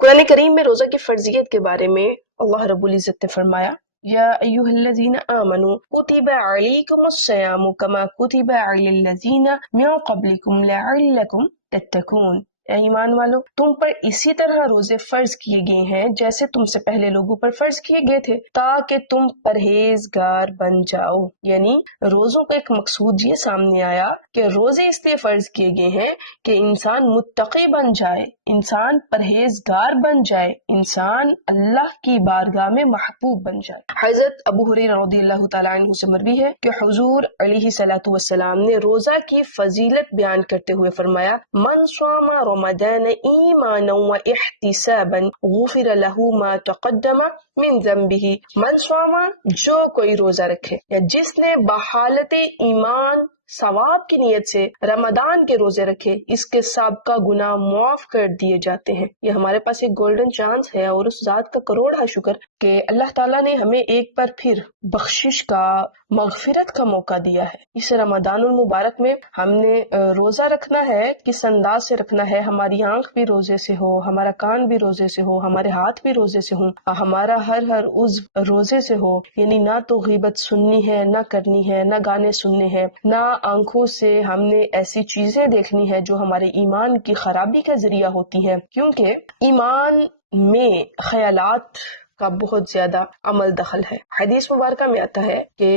قرآن کریم میں روزہ کی فرضیت کے بارے میں اللہ رب العزت نے فرمایا یا ایھا الذین آمنوا کتب علیکم الصیام کما کتب علی الذین من قبلکم لعلکم تتقون، اے ایمان والو تم پر اسی طرح روزے فرض کیے گئے ہیں جیسے تم سے پہلے لوگوں پر فرض کیے گئے تھے تاکہ تم پرہیزگار بن جاؤ۔ یعنی روزوں کا ایک مقصود یہ سامنے آیا کہ روزے اس لیے فرض کیے گئے ہیں کہ انسان متقی بن جائے، انسان پرہیزگار بن جائے، انسان اللہ کی بارگاہ میں محبوب بن جائے۔ حضرت ابو ہریرہ رضی اللہ تعالیٰ عنہ سے مروی ہے کہ حضور علیہ الصلوۃ والسلام نے روزہ کی فضیلت بیان کرتے ہوئے فرمایا من صام رمضان ایمانا واحتسابا غفر له ما تقدم من ذنبه، من صام جو کوئی روزہ رکھے یا جس نے بحالت ایمان ثواب کی نیت سے رمضان کے روزے رکھے اس کے سابقہ گناہ معاف کر دیے جاتے ہیں۔ یہ ہمارے پاس ایک گولڈن چانس ہے اور اس ذات کا کروڑا شکر کہ اللہ تعالیٰ نے ہمیں ایک بار پھر بخشش کا، مغفرت کا موقع دیا ہے۔ اس رمضان المبارک میں ہم نے روزہ رکھنا ہے، کس انداز سے رکھنا ہے؟ ہماری آنکھ بھی روزے سے ہو، ہمارا کان بھی روزے سے ہو، ہمارے ہاتھ بھی روزے سے ہوں، ہمارا ہر عضو روزے سے ہو۔ یعنی نہ تو غیبت سننی ہے، نہ کرنی ہے، نہ گانے سننے ہیں، نہ آنکھوں سے ہم نے ایسی چیزیں دیکھنی ہے جو ہمارے ایمان کی خرابی کا ذریعہ ہوتی ہیں، کیونکہ ایمان میں خیالات کا بہت زیادہ عمل دخل ہے۔ حدیث مبارکہ میں آتا ہے کہ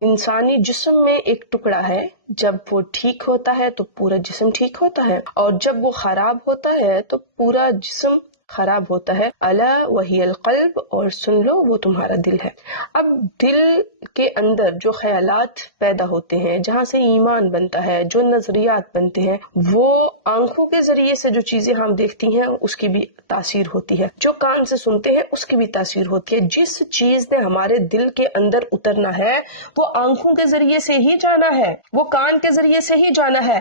انسانی جسم میں ایک ٹکڑا ہے، جب وہ ٹھیک ہوتا ہے تو پورا جسم ٹھیک ہوتا ہے، اور جب وہ خراب ہوتا ہے تو پورا جسم خراب ہوتا ہے۔ الا وہی القلب، اور سن لو وہ تمہارا دل ہے۔ اب دل کے اندر جو خیالات پیدا ہوتے ہیں، جہاں سے ایمان بنتا ہے، جو نظریات بنتے ہیں، وہ آنکھوں کے ذریعے سے جو چیزیں ہم دیکھتی ہیں اس کی بھی تاثیر ہوتی ہے، جو کان سے سنتے ہیں اس کی بھی تاثیر ہوتی ہے۔ جس چیز نے ہمارے دل کے اندر اترنا ہے وہ آنکھوں کے ذریعے سے ہی جانا ہے، وہ کان کے ذریعے سے ہی جانا ہے۔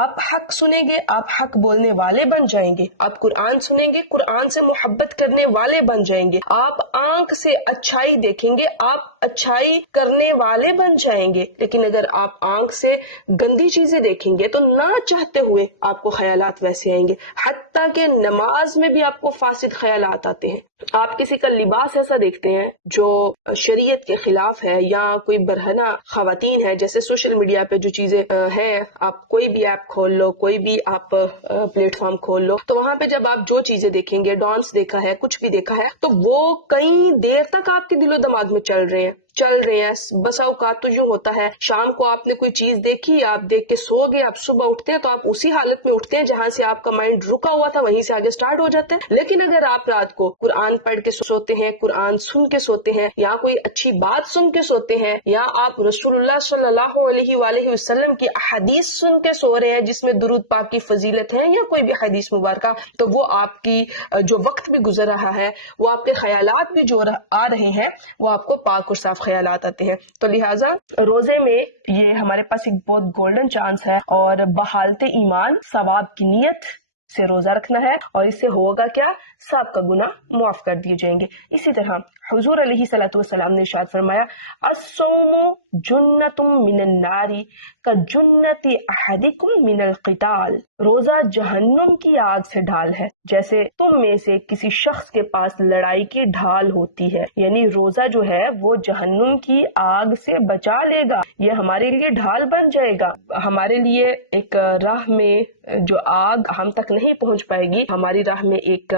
آپ حق سنیں گے، آپ حق بولنے والے بن جائیں گے، آپ قرآن سنیں گے، قرآن سے محبت کرنے والے بن جائیں گے، آپ آنکھ سے اچھائی دیکھیں گے، آپ اچھائی کرنے والے بن جائیں گے۔ لیکن اگر آپ آنکھ سے گندی چیزیں دیکھیں گے تو نہ چاہتے ہوئے آپ کو خیالات ویسے آئیں گے، حتیٰ کہ نماز میں بھی آپ کو فاسد خیالات آتے ہیں۔ آپ کسی کا لباس ایسا دیکھتے ہیں جو شریعت کے خلاف ہے، یا کوئی برہنہ خواتین ہے، جیسے سوشل میڈیا پہ جو چیزیں ہیں، آپ کوئی بھی ایپ کھول لو، کوئی بھی آپ پلیٹ فارم کھول لو، تو وہاں پہ جب آپ جو چیزیں دیکھیں گے، ڈانس دیکھا ہے، کچھ بھی دیکھا ہے، تو وہ کئی دیر تک آپ کے دل و دماغ میں چل رہے ہیں۔ بسا اوقات تو یوں ہوتا ہے، شام کو آپ نے کوئی چیز دیکھی، آپ دیکھ کے سو گئے، آپ صبح اٹھتے ہیں تو آپ اسی حالت میں اٹھتے ہیں جہاں سے آپ کا مائنڈ رکا ہوا تھا، وہیں سے آگے سٹارٹ ہو جاتا ہے۔ لیکن اگر آپ رات کو قرآن پڑھ کے سوتے ہیں، قرآن سن کے سوتے ہیں، یا کوئی اچھی بات سن کے سوتے ہیں، یا آپ رسول اللہ صلی اللہ علیہ وآلہ وسلم کی احادیث سن کے سو رہے ہیں جس میں درود پاک کی فضیلت ہے، یا کوئی بھی حدیث مبارکہ، تو وہ آپ کی جو وقت بھی گزر رہا ہے، وہ آپ کے خیالات بھی جو آ رہے ہیں، وہ آپ کو پاک اور صاف خیالات آتے ہیں۔ تو لہٰذا روزے میں یہ ہمارے پاس ایک بہت گولڈن چانس ہے، اور بحالت ایمان ثواب کی نیت سے روزہ رکھنا ہے، اور اس سے ہوگا کیا؟ سب کا گناہ معاف کر دیے جائیں گے۔ اسی طرح حضور علیہ الصلوۃ والسلام نے ارشاد فرمایا الصوم جنۃ من النار کجنۃ احدکم من القتال، روزہ جہنم کی آگ سے ڈھال ہے جیسے تم میں سے کسی شخص کے پاس لڑائی کی ڈھال ہوتی ہے۔ یعنی روزہ جو ہے وہ جہنم کی آگ سے بچا لے گا، یہ ہمارے لیے ڈھال بن جائے گا، ہمارے لیے ایک راہ میں جو آگ ہم تک نہیں پہنچ پائے گی، ہماری راہ میں ایک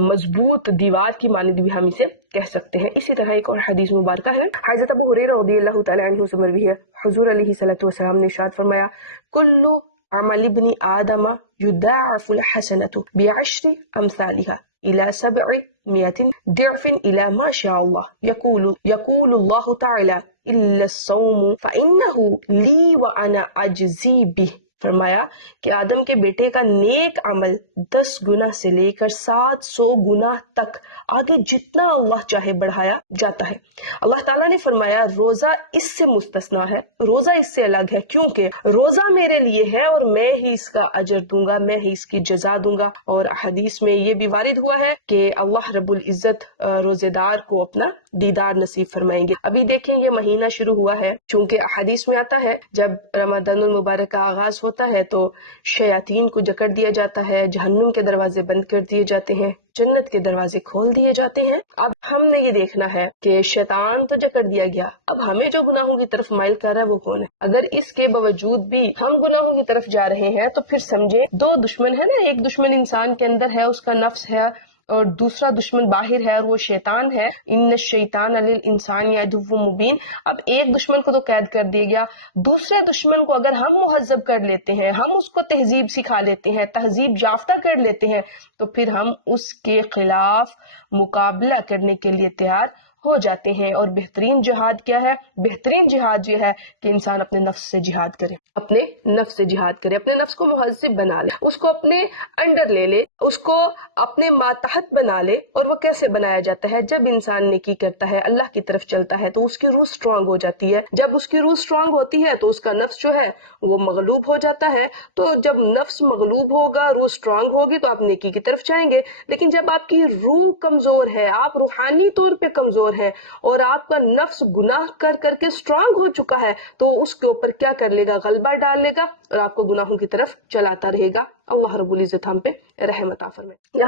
مضبوط دیوار کی مانند بھی ہم اسے کہہ سکتے ہیں۔ اسی طرح ایک اور حدیث مبارکہ ہے، حضرت ابو ہریرہ رضی اللہ تعالیٰ عنہ سے مروی ہے، حضور علیہ الصلوۃ والسلام نے ارشاد فرمایا کل عمل ابن آدم یضاعف الحسنۃ بعشر امثالها الى 700 ضعف الى ما شاء الله يقول الله تعالى الا الصوم فانه لي وانا اجزي به، فرمایا کہ آدم کے بیٹے کا نیک عمل 10 گنا سے لے کر 700 گنا تک آگے جتنا اللہ چاہے بڑھایا جاتا ہے۔ اللہ تعالیٰ نے فرمایا روزہ اس سے مستثنا ہے، روزہ اس سے الگ ہے، کیونکہ روزہ میرے لیے ہے اور میں ہی اس کا اجر دوں گا، میں ہی اس کی جزا دوں گا۔ اور حدیث میں یہ بھی وارد ہوا ہے کہ اللہ رب العزت روزے دار کو اپنا دیدار نصیب فرمائیں گے۔ ابھی دیکھیں یہ مہینہ شروع ہوا ہے، چونکہ احادیث میں آتا ہے جب رمضان المبارک کا آغاز ہوتا ہے تو شیاطین کو جکڑ دیا جاتا ہے، جہنم کے دروازے بند کر دیے جاتے ہیں، جنت کے دروازے کھول دیے جاتے ہیں۔ اب ہم نے یہ دیکھنا ہے کہ شیطان تو جکڑ دیا گیا، اب ہمیں جو گناہوں کی طرف مائل کر رہا ہے وہ کون ہے؟ اگر اس کے باوجود بھی ہم گناہوں کی طرف جا رہے ہیں تو پھر سمجھے دو دشمن ہے نا، ایک دشمن انسان کے اندر ہے، اس کا نفس ہے، اور دوسرا دشمن باہر ہے اور وہ شیطان ہے۔ ان الشیطان للانسان عدو مبین۔ اب ایک دشمن کو تو قید کر دیا گیا، دوسرے دشمن کو اگر ہم مہذب کر لیتے ہیں، ہم اس کو تہذیب سکھا لیتے ہیں، تہذیب یافتہ کر لیتے ہیں، تو پھر ہم اس کے خلاف مقابلہ کرنے کے لیے تیار ہو جاتے ہیں۔ اور بہترین جہاد کیا ہے؟ بہترین جہاد یہ ہے کہ انسان اپنے نفس سے جہاد کرے، اپنے نفس سے جہاد کرے، اپنے نفس کو مہذب بنا لے، اس کو اپنے انڈر لے لے، اس کو اپنے ماتحت بنا لے۔ اور وہ کیسے بنایا جاتا ہے؟ جب انسان نیکی کرتا ہے، اللہ کی طرف چلتا ہے، تو اس کی روح سٹرونگ ہو جاتی ہے۔ جب اس کی روح سٹرونگ ہوتی ہے تو اس کا نفس جو ہے وہ مغلوب ہو جاتا ہے۔ تو جب نفس مغلوب ہوگا، روح سٹرونگ ہوگی، تو آپ نیکی کی طرف جائیں گے۔ لیکن جب آپ کی روح کمزور ہے، آپ روحانی طور پہ کمزور ہے اور آپ کا نفس گناہ کر کر کے سٹرونگ ہو چکا ہے، تو اس کے اوپر کیا کر لے گا؟ غلبہ ڈال لے گا اور آپ کو گناہوں کی طرف چلاتا رہے گا۔ اللہ رب العزت ہم پہ رحم عطا فرمائے۔